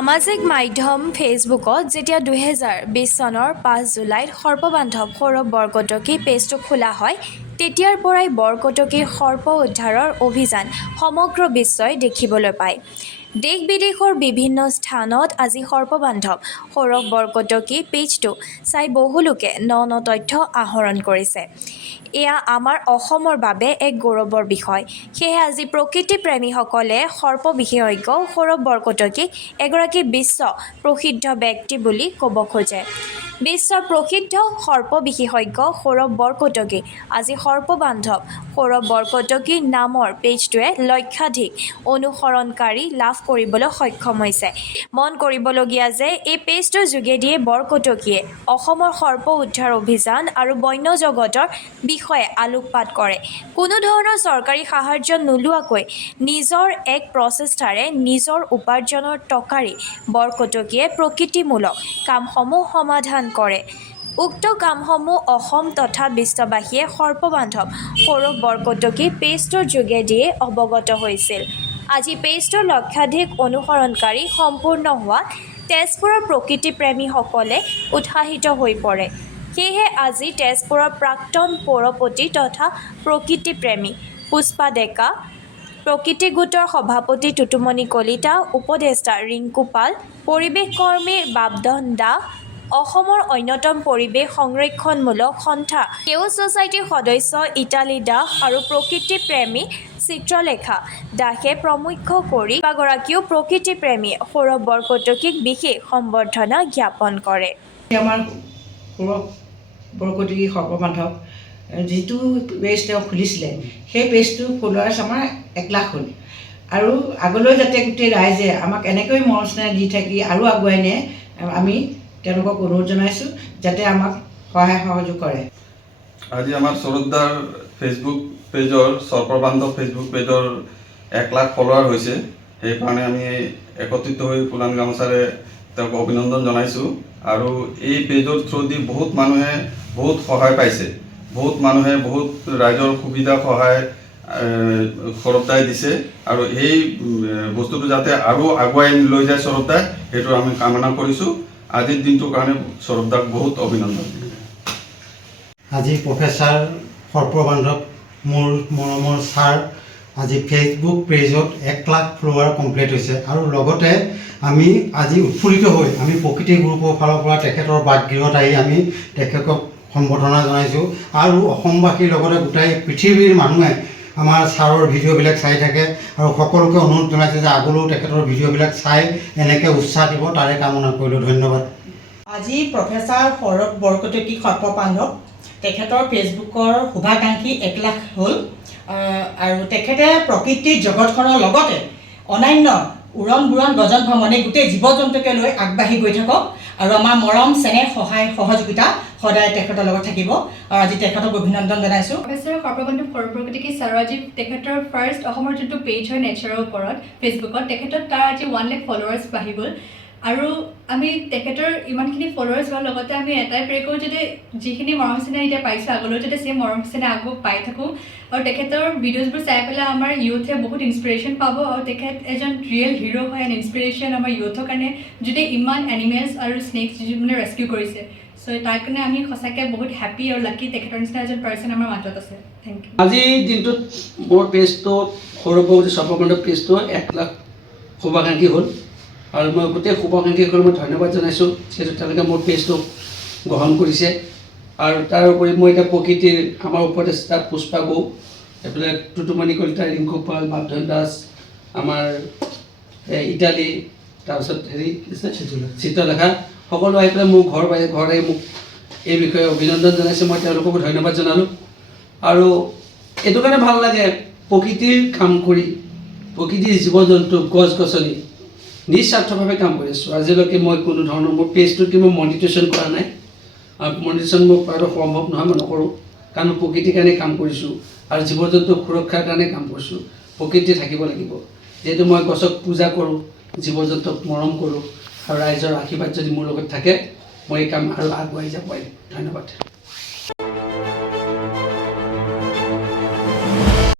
সামাজিক মাধ্যম ফেচবুকত যেতিয়া 2020 চনৰ 5 জুলাইত সৰ্পবান্ধৱ সৌৰভ বৰকটকী পেজটো খোলা হয় তেতিয়াৰ পৰাই বৰকটকীৰ সৰ্প উদ্ধাৰৰ অভিযান সমগ্ৰ বিশ্বই দেখিবলৈ পায়। দেশ বিদেশৰ বিভিন্ন স্থানত আজি সৰ্পবান্ধৱ সৌৰভ বৰকটকী পেজটো চাই বহু লোকে ন তথ্য আহৰণ কৰিছে। এয়া আমাৰ অসমৰ বাবে এক গৌৰৱৰ বিষয়। সেয়ে আজি প্ৰকৃতি প্ৰেমীসকলে সৰ্প বিশেষজ্ঞ সৌৰভ বৰকটকীক এগৰাকী বিশ্ব প্ৰসিদ্ধ ব্যক্তি বুলি ক'ব খোজে। বিশ্ব প্ৰসিদ্ধ সৰ্প বিশেষজ্ঞ সৌৰভ বৰকটকী আজি সৰ্পবান্ধৱ সৌৰভ বৰকটকী নামৰ পেজটোৱে লক্ষাধিক অনুসৰণকাৰী লাভ কৰিবলৈ সক্ষম হৈছে। মন কৰিবলগীয়া যে এই পেজটোৰ যোগেদিয়ে বৰকটকীয়ে অসমৰ সৰ্প উদ্ধাৰ অভিযান আৰু বন্য জগতৰ বিষয়ে আলোকপাত কৰে। কোনো ধৰণৰ চৰকাৰী সাহায্য নোলোৱাকৈ নিজৰ এক প্ৰচেষ্টাৰে নিজৰ উপাৰ্জনৰ টকাৰে বৰকটকীয়ে প্ৰকৃতিমূলক কামসমূহ সমাধান কৰে। উক্ত কামসমূহ অসম তথা বিশ্ববাসীয়ে সৰ্পবান্ধৱ সৌৰভ বৰকটকী পেজটোৰ যোগেদিয়ে অৱগত হৈছিল। আজি পেজটোৰ লক্ষাধিক অনুসৰণকাৰী সম্পূৰ্ণ হোৱাত তেজপুৰৰ প্ৰকৃতিপ্ৰেমীসকলে উৎসাহিত হৈ পৰে। সেয়েহে আজি তেজপুৰৰ প্ৰাক্তন পৌৰপতি তথা প্ৰকৃতিপ্ৰেমী পুষ্পা ডেকা, প্ৰকৃতি গোটৰ সভাপতি টুটুমণি কলিতা, উপদেষ্টা ৰিংকু পাল, পৰিৱেশ কৰ্মী বাপধন দাস, অসমৰ অন্যতম পৰিৱেশ সংৰক্ষণমূলক সন্থা সেউজ ছ'চাইটিৰ সদস্য ইটালী দাস আৰু প্ৰকৃতিপ্ৰেমী চিত্ৰলেখা দাসে প্ৰমুখ্য কৰি কেইবাগৰাকীও প্ৰকৃতিপ্ৰেমী সৌৰভ বৰকটকীক বিশেষ সম্বৰ্ধনা জ্ঞাপন কৰে। আমাৰ সৌৰভ বৰকটকী সৰ্পবান্ধৱ যিটো পেজ তেওঁ খুলিছিলে সেই পেজটো ফলোৱাৰ্ছ আমাৰ 1 লাখ হ'ল। আৰু আগলৈ যাতে গোটেই ৰাইজে আমাক এনেকৈ মৰম স্নেহ দি থাকি আৰু আগুৱাই নিয়ে আমি তেওঁলোকক অনুৰোধ জনাইছোঁ যাতে আমাক সহায় সহযোগ কৰে। আজি আমাৰ সৰদাৰ ফেচবুক পেজৰ সৰ্পবান্ধৱ ফেচবুক পেজৰ 1 লাখ ফলোৱাৰ হৈছে। সেইকাৰণে আমি একত্ৰিত হৈ ফুলান গামোচাৰে তেওঁক অভিনন্দন জনাইছোঁ। আৰু এই পেজৰ থ্ৰুদি বহুত মানুহে বহুত সহায় পাইছে। বহুত মানুহে বহুত ৰাইজৰ সুবিধা সহায় সৰবদাই দিছে আৰু এই বস্তুটো যাতে আৰু আগুৱাই লৈ যায় সৰবদাই সেইটো আমি কামনা কৰিছোঁ। আজিৰ দিনটোৰ কাৰণে সৰবদাক বহুত অভিনন্দন। আজি প্ৰফেচাৰ সৰ্পবান্ধৱ মোৰ মৰমৰ ছাৰ আজি ফেচবুক পেজত 1 লাখ ফলোৱাৰ কমপ্লিট হৈছে আৰু লগতে আমি আজি উৎফুল্লিত হৈ আমি প্ৰকৃতি গ্ৰুপৰ ফালৰ পৰা তেখেতৰ বাসগৃহত আহি আমি তেখেতক সম্বৰ্ধনা জনাইছোঁ। আৰু অসমবাসীৰ লগতে গোটেই পৃথিৱীৰ মানুহে আমাৰ ছাৰৰ ভিডিঅ'বিলাক চাই থাকে আৰু সকলোকে অনুৰোধ জনাইছে যে আগলৈও তেখেতৰ ভিডিঅ'বিলাক চাই এনেকৈ উৎসাহ দিব তাৰে কামনা কৰিলোঁ। ধন্যবাদ। আজি প্ৰফেচাৰ সৌৰভ বৰকটকী সৰ্পবান্ধৱ তেখেতৰ ফেচবুকৰ শুভাকাংক্ষী 1 লাখ হ'ল। আৰু তেখেতে প্ৰকৃতিৰ জগতখনৰ লগতে অন্যান্য উৰণ বুৰণ গজন ভ্ৰমণে গোটেই জীৱ জন্তুকে লৈ আগবাঢ়ি গৈ থাকক আৰু আমাৰ মৰম চেনেহ সহায় সহযোগিতা সদায় তেখেতৰ লগত থাকিব। আৰু আজি তেখেতক অভিনন্দন জনাইছোঁ। প্ৰফেচাৰ সৰ্পবান্ধৱ সৌৰভ বৰকটকী ছাৰৰ আজি তেখেতৰ ফাৰ্ষ্ট অসমৰ যোনটো পেজ হয় নেচাৰৰ ওপৰত ফেচবুকত তেখেতৰ তাৰ আজি 1 লাখ ফলোৱাৰ্ছ বাঢ়ি গ'ল। আৰু আমি তেখেতৰ ইমানখিনি ফলোৱাৰ্ছ হোৱাৰ লগতে আমি এটাই প্ৰে কৰোঁ যাতে যিখিনি মৰম চেনেহ এতিয়া পাইছোঁ আগলৈ যাতে সেই মৰম চেনেহ আকৌ পাই থাকোঁ আৰু তেখেতৰ ভিডিঅ'জবোৰ চাই পেলাই আমাৰ ইউথে বহুত ইনস্পিৰেশ্যন পাব আৰু তেখেত এজন ৰিয়েল হিৰ' হয় এণ্ড ইনস্পিৰেশ্যন আমাৰ ইউথৰ কাৰণে যদি ইমান এনিমেলছ আৰু স্নেকছ মানে ৰেস্কিউ কৰিছে। চ' তাৰ কাৰণে আমি সঁচাকৈ বহুত হেপ্পী আৰু লাকি তেখেতৰ নিচিনা এজন পাৰ্চন আমাৰ মাজত আছে। Thank you. আজিৰ দিনটোত মোৰ পেজটো সৌৰভ বৰকটকী সৰ্পবান্ধৱ পেজটো 1 লাখ শুভাকাংক্ষী হ'ল আৰু মই গোটেই শুভাকাংক্ষীসকলক মই ধন্যবাদ জনাইছোঁ যিহেতু তেওঁলোকে মোৰ পেজটো গ্ৰহণ কৰিছে। আৰু তাৰ উপৰি মই এতিয়া প্ৰকৃতিৰ আমাৰ উপদেষ্টা পুষ্পা গৌ, এইফালে টুটুমণি কলিতা, ৰিংকু পাল, বাপধন দাস, আমাৰ ইটালী, তাৰপিছত চিত্ৰলেখা সকলো আহি পেলাই মোৰ ঘৰ আহি মোক এই বিষয়ে অভিনন্দন জনাইছে। মই তেওঁলোককো ধন্যবাদ জনালোঁ। আৰু এইটো কাৰণে ভাল লাগে প্ৰকৃতিৰ কাম কৰি প্ৰকৃতিৰ জীৱ জন্তু গছ গছনি নিস্বাৰ্থভাৱে কাম কৰি আছোঁ। আজিলৈকে মই কোনো ধৰণৰ মোৰ পেজটোত মই মনিটেশ্যন কৰা নাই। মনিটেশ্যন মোৰ কৰাটো সম্ভৱ নহয়, মই নকৰোঁ কাৰণ মই প্ৰকৃতিৰ কাৰণে কাম কৰিছোঁ আৰু জীৱ জন্তু সুৰক্ষাৰ কাৰণে কাম কৰিছোঁ। প্ৰকৃতি থাকিব লাগিব যিহেতু মই গছক পূজা কৰোঁ, জীৱ জন্তুক মৰম কৰোঁ আৰু ৰাইজৰ আশীৰ্বাদ যদি মোৰ লগত থাকে মই এই কাম আৰু আগুৱাই যাব পাৰিম। ধন্যবাদ।